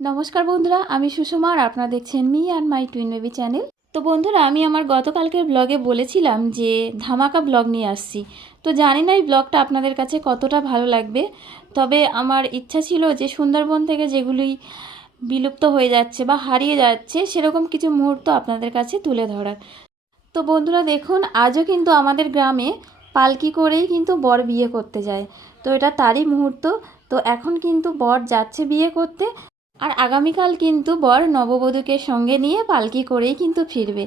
নমস্কার বন্ধুরা, আমি সুষমা আর আপনারা দেখছেন me and my twin baby channel. তো বন্ধুরা, আমি আমার গতকালকের ব্লগে বলেছিলাম যে ধামাকা ব্লগ নিয়ে আসছি। তো জানি না এই ব্লগটা আপনাদের কাছে কতটা ভালো লাগবে, তবে আমার ইচ্ছা ছিল যে সুন্দরবন থেকে যেগুলি বিলুপ্ত হয়ে যাচ্ছে বা হারিয়ে যাচ্ছে, সেরকম কিছু মুহূর্ত আপনাদের কাছে তুলে ধরার। তো বন্ধুরা, দেখুন, আজও কিন্তু আমাদের গ্রামে পালকি করেই কিন্তু বর বিয়ে করতে যায়। তো এটা তারই মুহূর্ত। তো এখন কিন্তু বর যাচ্ছে বিয়ে করতে আর আগামীকাল কিন্তু বর নববধূকে সঙ্গে নিয়ে পালকি করেই কিন্তু ফিরবে।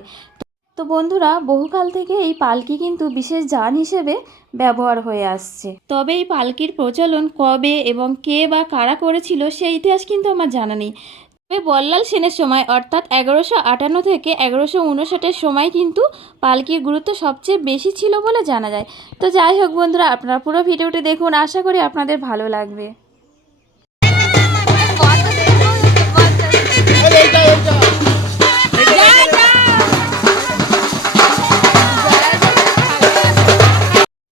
তো বন্ধুরা, বহুকাল থেকে এই পালকি কিন্তু বিশেষ যান হিসেবে ব্যবহার হয়ে আসছে। তবে এই পালকির প্রচলন কবে এবং কে বা কারা করেছিল সেই ইতিহাস কিন্তু আমার জানা নেই। তবে বল্লাল সেনের সময়, অর্থাৎ এগারোশো আটান্ন থেকে এগারোশো উনষাটের সময় কিন্তু পালকির গুরুত্ব সবচেয়ে বেশি ছিল বলে জানা যায়। তো যাই হোক বন্ধুরা, আপনারা পুরো ভিডিওটি দেখুন। আশা করি আপনাদের ভালো লাগবে।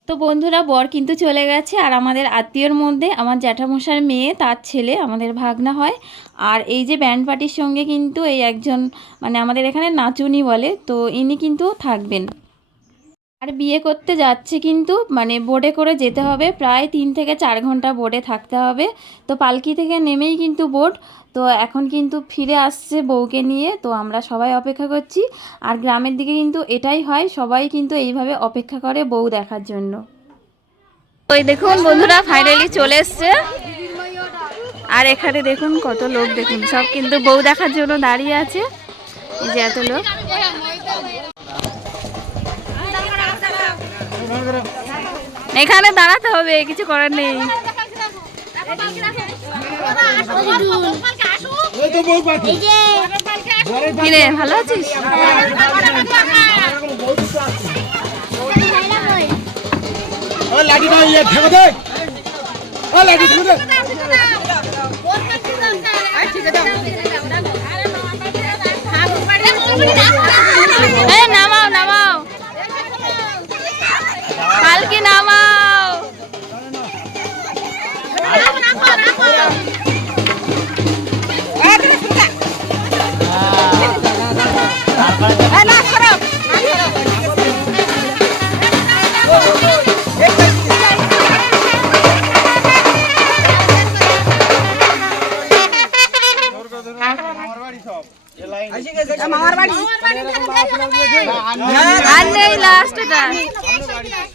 তো বন্ধুরা, বর কিন্তু চলে গেছে আর আমাদের আত্মীয়র মধ্যে, আমার জ্যাঠামশার মেয়ে, তার ছেলে আমাদের ভাগনা হয়। আর এই যে ব্যান্ড পার্টির সঙ্গে কিন্তু এই একজন মানে আমাদের এখানে নাচুনি বলে, তো ইনি কিন্তু থাকবেন। আর বিয়ে করতে যাচ্ছে কিন্তু মানে বোর্ডে করে যেতে হবে। প্রায় তিন থেকে চার ঘণ্টা বোর্ডে থাকতে হবে। তো পালকি থেকে নেমেই কিন্তু বোর্ড তো এখন কিন্তু ফিরে আসছে বউকে নিয়ে। তো আমরা সবাই অপেক্ষা করছি। আর গ্রামের দিকে কিন্তু এটাই হয়, সবাই কিন্তু এইভাবে অপেক্ষা করে বউ দেখার জন্য। ওই দেখুন বন্ধুরা ফাইনালি চলে এসছে। আর এখানে দেখুন কত লোক দেখুন। সব কিন্তু বউ দেখার জন্য দাঁড়িয়ে আছে। এই যে এত লোক। এখানে দাঁড়াতে হবে কিছু করার নেই। ভালো আছিস? ঠেকো নামাও পালকি নামাও? মামার বাড়ি। আর নেই লাস্ট এটা শো, শো, শো।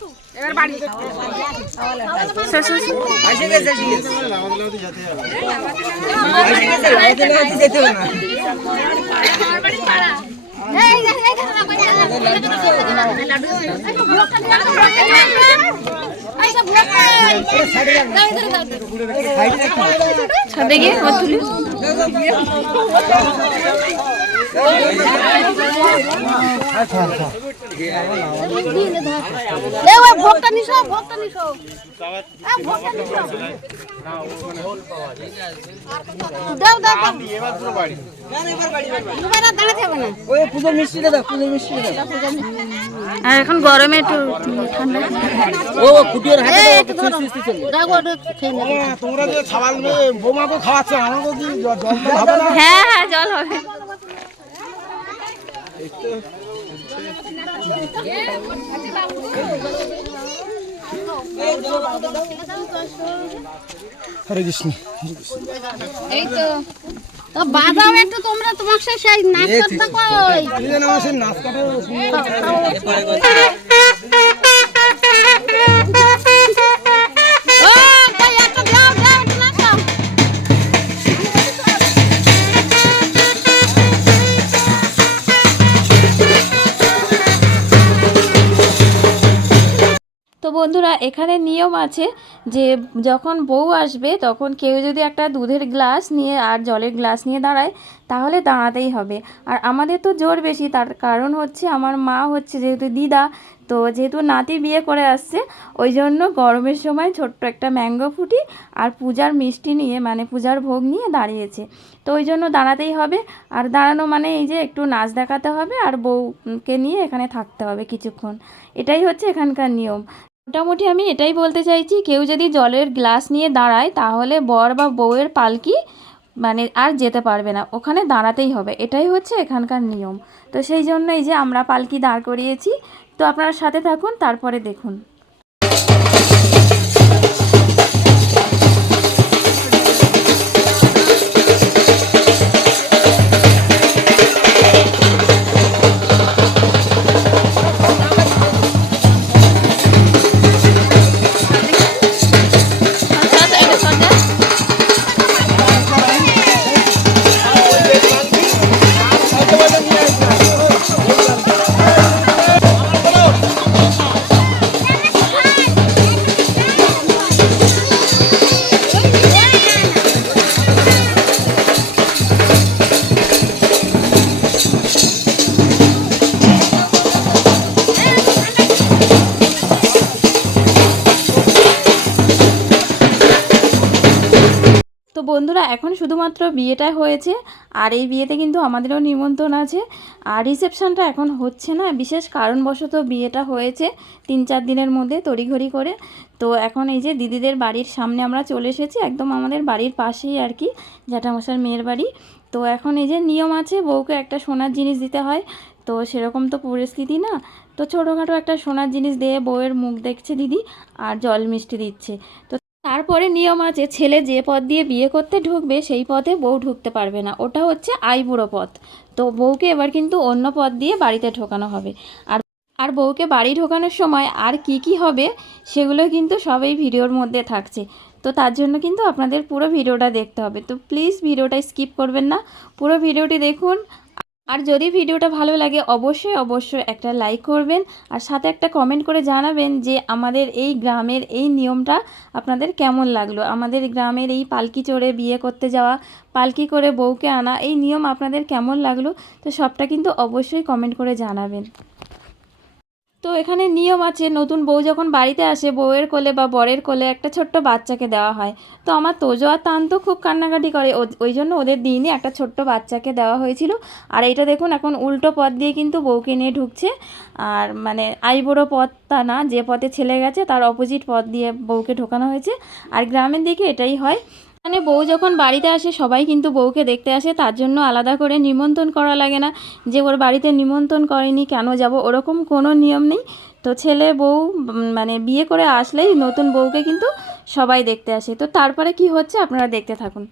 ছাদে গিয়ে ও তুলি। ভোগটা ভোগটা এখন গরমে একটু ঠান্ডা। ও কুটির হাতে তোমরা যে খাবার বোমাকে খাওয়াচ্ছ আমাকে কি জল তো হবে না? হ্যাঁ হ্যাঁ জল হবে। হরে কৃষ্ণ। এই তো তো বাজাও একটু তোমরা তোমার সেই নাচ করতে কই আমার সেই নাচ কাটা বন্ধুরা, এখানে নিয়ম আছে যে যখন বউ আসবে, তখন কেউ যদি একটা দুধের গ্লাস নিয়ে আর জলের গ্লাস নিয়ে দাঁড়ায়, তাহলে দাঁড়াতেই হবে। আর আমাদের তো জোর বেশি, তার কারণ হচ্ছে আমার মা হচ্ছে যেহেতু দিদা, তো যেহেতু নাতি বিয়ে করে আসছে, ওই জন্য গরমের সময় ছোট্ট একটা ম্যাঙ্গো ফুটি আর পূজার মিষ্টি নিয়ে মানে পূজার ভোগ নিয়ে দাঁড়িয়েছে। তো ওই জন্য দাঁড়াতেই হবে। আর দাঁড়ানো মানে এই যে একটু নাচ দেখাতে হবে আর বউকে নিয়ে এখানে থাকতে হবে কিছুক্ষণ। এটাই হচ্ছে এখানকার নিয়ম। মোটামুটি আমি এটাই বলতে চাইছি, কেউ যদি জলের গ্লাস নিয়ে দাঁড়ায়, তাহলে বর বা বউয়ের পালকি মানে আর যেতে পারবে না। ওখানে দাঁড়াতেই হবে। এটাই হচ্ছে এখানকার নিয়ম। তো সেই জন্যই যে আমরা পালকি দাঁড় করিয়েছি। তো আপনারা সাথে থাকুন, তারপরে দেখুন। বন্ধুরা, এখন শুধুমাত্র বিয়েটা হয়েছে আর এই বিয়েতে কিন্তু আমাদেরও নিমন্ত্রণ আছে। আর রিসেপশনটা এখন হচ্ছে না, বিশেষ কারণবশত বিয়েটা হয়েছে তিন চার দিনের মধ্যে তড়িঘড়ি করে। তো এখন এই যে দিদিদের বাড়ির সামনে আমরা চলে এসেছি, একদম আমাদের বাড়ির পাশেই আর কি জ্যাঠামশার মেয়ের বাড়ি। তো এখন এই যে নিয়ম আছে, বউকে একটা সোনার জিনিস দিতে হয়। তো সেরকম তো পরিস্থিতি না। তো ছোটোখাটো একটা সোনার জিনিস দিয়ে বউয়ের মুখ দেখছে দিদি আর জল মিষ্টি দিচ্ছে। তো তারপরে নিয়ম আছে, ছেলে যে পথ দিয়ে বিয়ে করতে ঢুকবে, সেই পথে বউ ঢুকতে পারবে না। ওটা হচ্ছে আইবুড়ো পথ তো বউকে এবার কিন্তু অন্য পথ দিয়ে বাড়িতে ঢোকানো হবে। আর আর বউকে বাড়ি ঢোকানোর সময় আর কি কি হবে, সেগুলো কিন্তু সবই ভিডিওর মধ্যে থাকছে। তো তার জন্য কিন্তু আপনাদের পুরো ভিডিওটা দেখতে হবে। তো প্লিজ ভিডিওটা স্কিপ করবেন না। পুরো ভিডিওটি দেখুন। আর যদি ভিডিওটা ভালো লাগে, অবশ্যই অবশ্যই একটা লাইক করবেন আর সাথে একটা কমেন্ট করে জানাবেন যে আমাদের এই গ্রামের এই নিয়মটা আপনাদের কেমন লাগল। আমাদের গ্রামের এই পালকি চড়ে বিয়ে করতে যাওয়া, পালকি করে বউকে আনা, এই নিয়ম আপনাদের কেমন লাগল? তো সবটা কিন্তু অবশ্যই কমেন্ট করে জানাবেন। তো এখানে নিয়ম আছে, নতুন বউ যখন বাড়িতে আসে, বউয়ের কোলে বা বরের কোলে একটা ছোট্ট বাচ্চাকে দেওয়া হয়। তো আমার তোজো আর তান তো খুব কান্নাকাটি করে ওই জন্য ওদের দিনই একটা ছোট্ট বাচ্চাকে দেওয়া হয়েছিল। আর এইটা দেখুন, এখন উল্টো পথ দিয়ে কিন্তু বউকে নিয়ে ঢুকছে। আর মানে আইবুড়ো পথটা না, যে পথে ছেলে গেছে, তার অপোজিট পথ দিয়ে বউকে ঢোকানো হয়েছে। আর গ্রামের দিকে এটাই হয়। মানে বউ যখন বাড়িতে আসে, সবাই কিন্তু বউকে দেখতে আসে, তার জন্য আলাদা করে নিমন্ত্রণ করা লাগে না। যে ওর বাড়িতে নিমন্ত্রণ করেনি, কেন যাব? ওরকম কোনো নিয়ম নেই। তো ছেলে বউ মানে বিয়ে করে আসলেই নতুন বউকে কিন্তু সবাই দেখতে আসে। তো তারপরে কি হচ্ছে? আপনারা দেখতে থাকুন।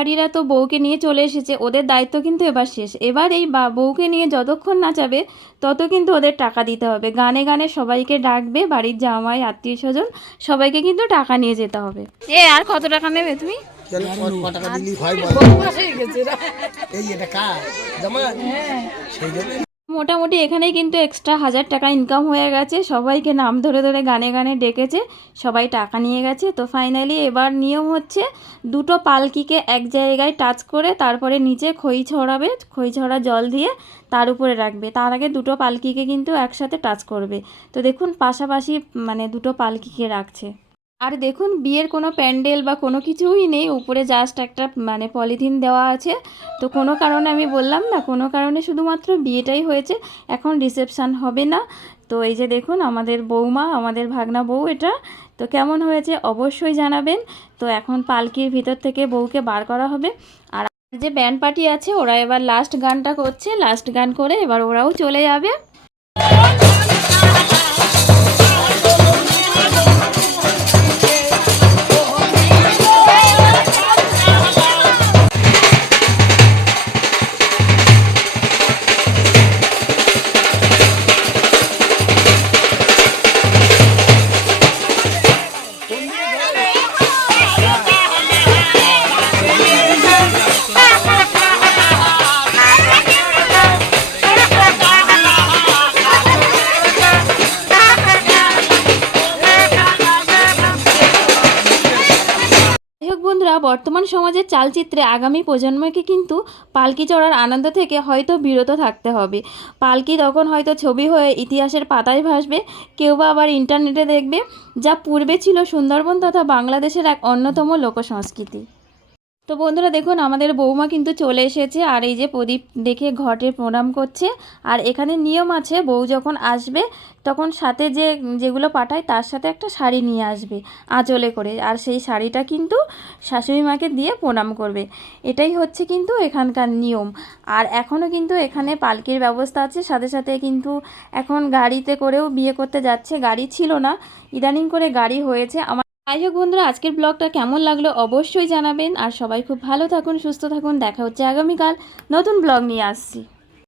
পার্টিরা তো বউকে নিয়ে চলে এসেছে ওদের দায়িত্ব কিন্তু এবার শেষ। এবার এই বা- বউকে নিয়ে যতক্ষণ নাচাবে তত কিন্তু ওদের টাকা দিতে হবে। গানে গানে সবাইকে ডাকবে বাড়ির জামাই আত্মীয় স্বজন সবাইকে কিন্তু টাকা নিয়ে যেতে হবে। এ আর কত টাকা নেবে তুমি? কেন ক টাকা দিলি? হয় বল এই এটা কার? জামা সেই জন্য মোটামুটি এখানেই কিন্তু এক্সট্রা হাজার টাকা ইনকাম হয়ে গেছে। সবাইকে নাম ধরে ধরে গানে গানে ডেকেছে, সবাই টাকা নিয়ে গেছে। তো ফাইনালি এবার নিয়ম হচ্ছে, দুটো পালকিকে এক জায়গায় টাচ করে তারপরে নিচে খই ছড়াবে, খই ছড়া জল দিয়ে তার উপরে রাখবে। তার আগে দুটো পালকিকে কিন্তু একসাথে টাচ করবে। তো দেখুন, পাশাপাশি মানে দুটো পালকিকে রাখছে। আর দেখুন, বিয়ের কোনো প্যান্ডেল বা কোনো কিছুই নেই। উপরে জাস্ট একটা মানে পলিথিন দেওয়া আছে। তো কোনো কারণে আমি বললাম না, কোনো কারণে শুধুমাত্র বিয়েটাই হয়েছে। এখন রিসেপশান হবে না। তো এই যে দেখুন, আমাদের বৌমা, আমাদের ভাগনা বউ এটা। তো কেমন হয়েছে অবশ্যই জানাবেন। তো এখন পালকির ভিতর থেকে বউকে বার করা হবে। আর যে ব্যান্ড পার্টি আছে, ওরা এবার লাস্ট গানটা করছে। লাস্ট গান করে এবার ওরাও চলে যাবে। বর্তমান সমাজের চালচিত্রে আগামী প্রজন্মকে কিন্তু পালকি চড়ার আনন্দ থেকে হয়তো বিরত থাকতে হবে। পালকি তখন হয়তো ছবি হয়ে ইতিহাসের পাতায় ভাসবে, কেউ বা আবার ইন্টারনেটে দেখবে, যা পূর্বে ছিল সুন্দরবন তথা বাংলাদেশের এক অন্যতম লোকসংস্কৃতি। তো বন্ধুরা দেখুন, আমাদের বৌমা কিন্তু চলে এসেছে আর এই যে প্রদীপ দেখে ঘটে প্রণাম করছে। আর এখানে নিয়ম আছে, বউ যখন আসবে, তখন সাথে যে যেগুলো পাঠায় তার সাথে একটা শাড়ি নিয়ে আসবে আঁচলে করে। আর সেই শাড়িটা কিন্তু শাশুড়ি মাকে দিয়ে প্রণাম করবে। এটাই হচ্ছে কিন্তু এখানকার নিয়ম। আর এখনও কিন্তু এখানে পালকির ব্যবস্থা আছে, সাথে সাথে কিন্তু এখন গাড়িতে করেও বিয়ে করতে যাচ্ছে। গাড়ি ছিল না, ইদানিং করে গাড়ি হয়েছে। আমার যাই হোক বন্ধুরা, আজকের ব্লগটা কেমন লাগল অবশ্যই জানাবেন। আর সবাই খুব ভালো থাকুন, সুস্থ থাকুন। দেখা হচ্ছে আগামীকাল নতুন ব্লগ নিয়ে আসছি।